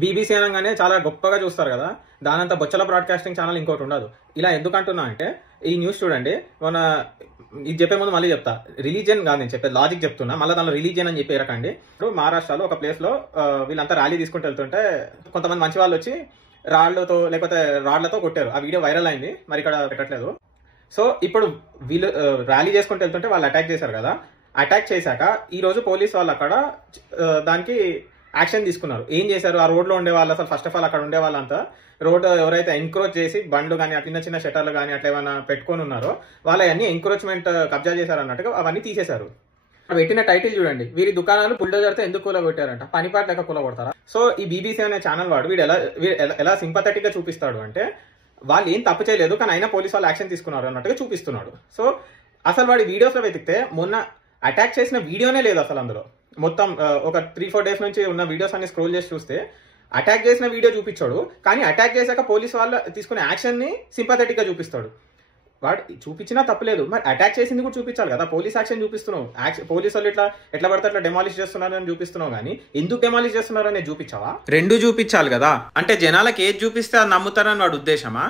BBC అనగానే చాలా గొప్పగా చూస్తారు కదా, దానంతా బొచ్చల బ్రాడ్కాస్టింగ్ ఛానల్ ఇంకోటి ఉండదు. ఇలా ఎందుకంటున్నా అంటే ఈ న్యూస్ చూడండి, మన ఇది చెప్పే ముందు మళ్ళీ చెప్తా, రిలీజియన్ కాదు నేను చెప్పేది, లాజిక్ చెప్తున్నా, మళ్ళీ దానిలో రిలీజియన్ అని చెప్పి ఎరకండి. ఇప్పుడు మహారాష్ట్రలో ఒక ప్లేస్ లో వీళ్ళంతా ర్యాలీ తీసుకుంటూ వెళ్తుంటే కొంతమంది మంచి వాళ్ళు వచ్చి రాళ్లతో లేకపోతే రాళ్లతో కొట్టారు. ఆ వీడియో వైరల్ అయింది, మరి ఇక్కడ పెట్టట్లేదు. సో ఇప్పుడు వీళ్ళు ర్యాలీ చేసుకుంటూ వెళ్తుంటే వాళ్ళు అటాక్ చేశారు కదా. అటాక్ చేశాక ఈ రోజు పోలీస్ వాళ్ళు అక్కడ దానికి యాక్షన్ తీసుకున్నారు. ఏం చేశారు, ఆ రోడ్ లో ఉండే వాళ్ళు, అసలు ఫస్ట్ ఆఫ్ ఆల్ అక్కడ ఉండే వాళ్ళంతా రోడ్ ఎవరైతే ఎంక్రోచ్ చేసి బండ్లు కానీ చిన్న చిన్న షట్టర్లు కానీ అట్లా ఏమైనా పెట్టుకొని ఉన్నారో వాళ్ళవన్నీ ఎంక్రోచ్మెంట్ కబ్జా చేశారు అన్నట్టుగా అవన్నీ తీసేశారు. పెట్టిన టైటిల్ చూడండి, వీరి దుకాణాలు బుల్డోజర్తో ఎందుకు కూలగొట్టారంట, పనిపాటు లెక్క కూలగొడతారా. సో ఈ బీబీసీ అనే ఛానల్ వాడు వీడు ఎలా సింపథెటిక్ గా చూపిస్తాడు అంటే వాళ్ళు ఏం తప్పు చేయలేదు కానీ అయినా పోలీసు వాళ్ళు యాక్షన్ తీసుకున్నారు అన్నట్టుగా చూపిస్తున్నాడు. సో అసలు వాడి వీడియోస్ లో వెతికితే మొన్న అటాక్ చేసిన వీడియోనే లేదు అసలు. అందులో మొత్తం ఒక 3-4 డేస్ నుంచి ఉన్న వీడియోస్ అన్ని స్క్రోల్ చేసి చూస్తే అటాక్ చేసిన వీడియో చూపించాడు, కానీ అటాక్ చేశాక పోలీసు వాళ్ళు తీసుకునే యాక్షన్ ని సింపథెటిక్ గా చూపిస్తాడు. వాడు చూపించినా తప్పలేదు, మరి అటాక్ చేసింది కూడా చూపించాలి కదా. పోలీస్ యాక్షన్ చూపిస్తున్నావు, పోలీసు వాళ్ళు ఎట్లా పడితే అట్లా డెమాలిష్ చేస్తున్నారు అని చూపిస్తున్నావు, కానీ ఎందుకు డెమాలిష్ చేస్తున్నారు అనేది చూపించావా? రెండు చూపించాలి కదా. అంటే జనాలకు ఏది చూపిస్తే అది నమ్ముతారని వాడు ఉద్దేశమా?